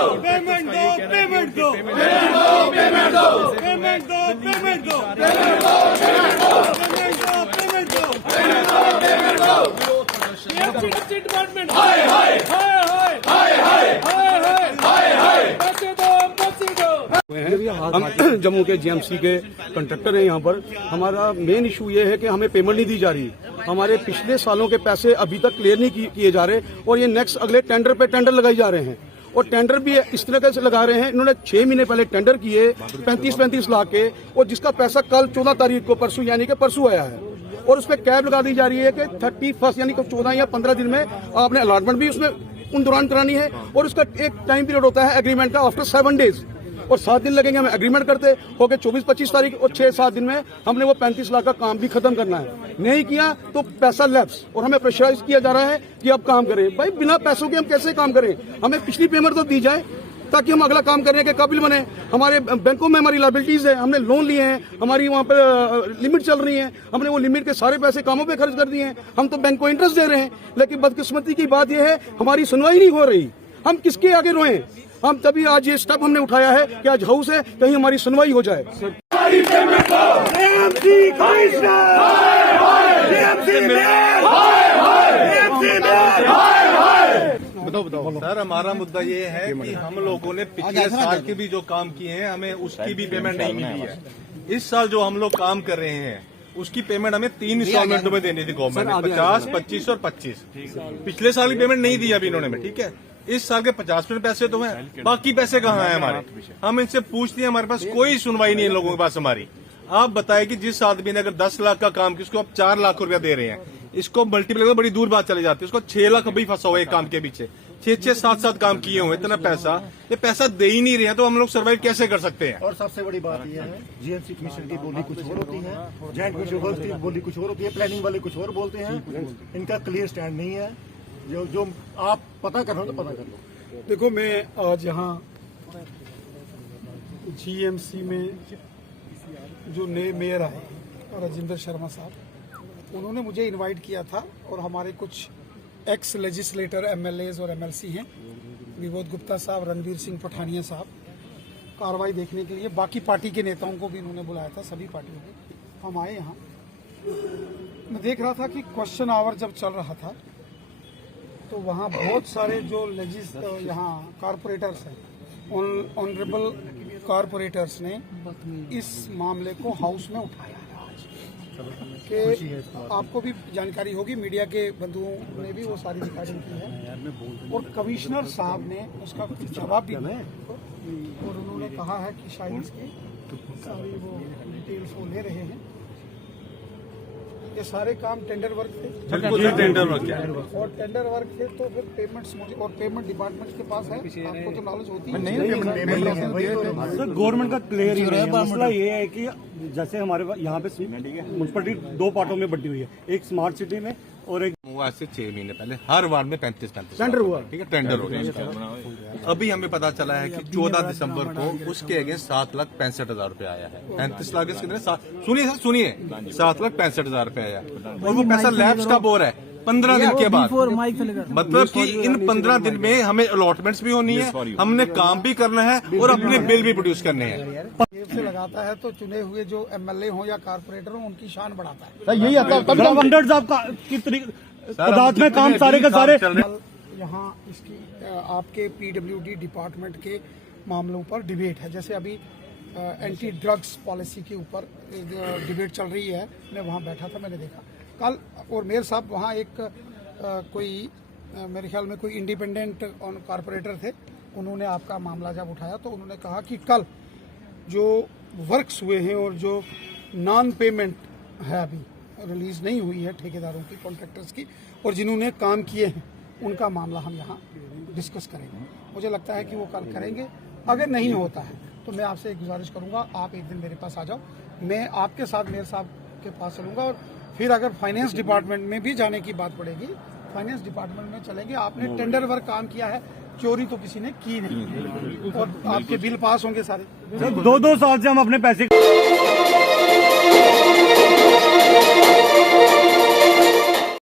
Payment दो, payment दो, payment दो, पेमेंट दो, पेमेंट दो, पेमेंट दो, पेमेंट दो, पेमेंट दो, पेमेंट दो, पेमेंट दो, पेमेंट दो, पेमेंट दो। डिपार्टमेंट हाय हाय हाय हाय हाय हाय हाय हाय हाय। पैसे दो, पैसे दो। हम जम्मू के जीएमसी के कंट्रैक्टर हैं। यहाँ पर हमारा मेन इशू ये है कि हमें पेमेंट नहीं दी जा रही। हमारे पिछले सालों के पैसे अभी तक क्लियर नहीं किए जा रहे और ये नेक्स्ट अगले टेंडर पे टेंडर लगाए जा रहे हैं और टेंडर भी इस तरह से लगा रहे हैं। इन्होंने 6 महीने पहले टेंडर किए 35-35 लाख के और जिसका पैसा कल 14 तारीख को परसों यानी कि परसों आया है और उस पर कैब लगा दी जा रही है कि 31 यानी कि 14 या 15 दिन में आपने अलॉटमेंट भी उसमें उन दौरान करानी है और उसका एक टाइम पीरियड होता है एग्रीमेंट का आफ्टर 7 डेज और 7 दिन लगेंगे हमें एग्रीमेंट करते हो गए 24-25 तारीख और 6-7 दिन में हमने वो 35 लाख का काम भी खत्म करना है। नहीं किया तो पैसा लैप्स और हमें प्रेशराइज किया जा रहा है कि अब काम करें। भाई बिना पैसों के हम कैसे काम करें? हमें पिछली पेमेंट तो दी जाए ताकि हम अगला काम करने के काबिल बने। हमारे बैंकों में हमारी लायबिलिटीज है, हमने लोन लिए हैं, हमारी वहाँ पर लिमिट चल रही है, हमने वो लिमिट के सारे पैसे कामों पे खर्च कर दिए हैं। हम तो बैंक को इंटरेस्ट दे रहे हैं लेकिन बदकिस्मती की बात यह है हमारी सुनवाई नहीं हो रही। हम किसके आगे रोएं? हम तभी आज ये स्टेप हमने उठाया है कि आज हाउस है कहीं हमारी सुनवाई हो जाए। बताओ सर, हमारा मुद्दा ये है कि हम लोगों ने पिछले साल के भी जो काम किए हैं हमें उसकी भी पेमेंट नहीं मिली है। इस साल जो हम लोग काम कर रहे हैं उसकी पेमेंट हमें 3 इंस्टॉलमेंटों में देनी थी गवर्नमेंट ने, 50, 25 और 25। पिछले साल की पेमेंट नहीं दी अभी इन्होंने, ठीक है। इस साल के 50% पैसे तो हैं, बाकी पैसे कहाँ हैं हमारे? हम इनसे पूछते हैं, हमारे पास कोई सुनवाई नहीं है लोगों के पास हमारी। आप बताएं कि जिस आदमी ने अगर 10 लाख का काम किया उसको आप 4 लाख रुपया दे रहे हैं, इसको मल्टीप्लाई तो बड़ी दूर बात चली जाती है। उसको 6 लाख अभी फंसा हुआ है काम के पीछे, 6-6, 7-7 काम किए हुए, इतना पैसा ये पैसा दे ही नहीं रहे हैं तो हम लोग सर्वाइव कैसे कर सकते हैं? और सबसे बड़ी बात यह है जीएमसी कमीशन की बोली कुछ और होती है, जॉइंट कमीशन की बोली कुछ और होती है, प्लानिंग वाले कुछ और बोलते हैं। इनका क्लियर स्टैंड नहीं है। जो आप पता कर लो तो पता कर लो। देखो मैं आज यहाँ जीएमसी में जो नए मेयर आए राजेंद्र शर्मा साहब, उन्होंने मुझे इनवाइट किया था और हमारे कुछ एक्स लेजिस्लेटर एमएलएज और एमएलसी हैं, विबोध गुप्ता साहब, रणवीर सिंह पठानिया साहब, कार्रवाई देखने के लिए। बाकी पार्टी के नेताओं को भी उन्होंने बुलाया था, सभी पार्टियों के। हम आए यहाँ, मैं देख रहा था कि क्वेश्चन आवर जब चल रहा था तो वहाँ बहुत सारे जो यहाँ कारपोरेटर्स हैं, ऑनरेबल कारपोरेटर्स ने इस मामले को हाउस में उठाया कि आपको भी जानकारी होगी, मीडिया के बंधुओं ने भी वो सारी रिकॉर्डिंग की है और कमिश्नर साहब ने उसका जवाब भी दिया और उन्होंने कहा है कि शायद इसकी सारी वो डिटेल्स वो ले रहे हैं। ये सारे काम टेंडर वर्क थे, टेंडर वर्क और टेंडर वर्क थे तो फिर पेमेंट्स मुझे और पेमेंट डिपार्टमेंट के पास है, आपको तो नॉलेज होती है। सर गवर्नमेंट का क्लियर ही है। मसला ये है कि जैसे हमारे यहाँ पे म्युनिसिपैलिटी 2 पार्टों में बटी हुई है, एक स्मार्ट सिटी में और एक आज से 6 महीने पहले हर वार्ड में 35-35 टेंडर हुआ, ठीक है, टेंडर हो गया। अभी हमें पता चला है कि 14 दिसंबर को उसके अगेंस्ट 7,65,000 रुपए आया है। 35 लाख के कितने? सुनिए सर, सुनिए, 7,65,000 रुपए आया और वो पैसा लैप्स कब हो रहा है 15 दिन के बाद। मतलब कि इन 15 दिन में हमें अलॉटमेंट्स भी होनी है, हमने काम भी करना है और अपने बिल भी प्रोड्यूस करने हैं। से लगाता है तो चुने हुए जो एमएलए हो या कारपोरेटर हो उनकी शान बढ़ाता है। यही तादाद में काम सारे के सारे यहाँ इसकी आपके पीडब्ल्यूडी डिपार्टमेंट के मामलों पर डिबेट है। जैसे अभी एंटी ड्रग्स पॉलिसी के ऊपर डिबेट चल रही है, मैं वहाँ बैठा था, मैंने देखा कल। और मेयर साहब वहाँ एक कोई मेरे ख्याल में कोई इंडिपेंडेंट कारपोरेटर थे, उन्होंने आपका मामला जब उठाया तो उन्होंने कहा कि कल जो वर्क्स हुए हैं और जो नॉन पेमेंट है अभी रिलीज नहीं हुई है ठेकेदारों की, कॉन्ट्रैक्टर्स की, और जिन्होंने काम किए हैं उनका मामला हम यहाँ डिस्कस करेंगे। मुझे लगता है कि वो कल करेंगे। अगर नहीं होता है तो मैं आपसे एक गुजारिश करूँगा, आप एक दिन मेरे पास आ जाओ, मैं आपके साथ मेयर साहब के पास चलूँगा और फिर अगर फाइनेंस डिपार्टमेंट में भी जाने की बात पड़ेगी, फाइनेंस डिपार्टमेंट में चलेंगे। आपने टेंडर वर्क काम किया है, चोरी तो किसी ने की नहीं और आपके बिल पास होंगे सारे। 2-2 साल से हम अपने पैसे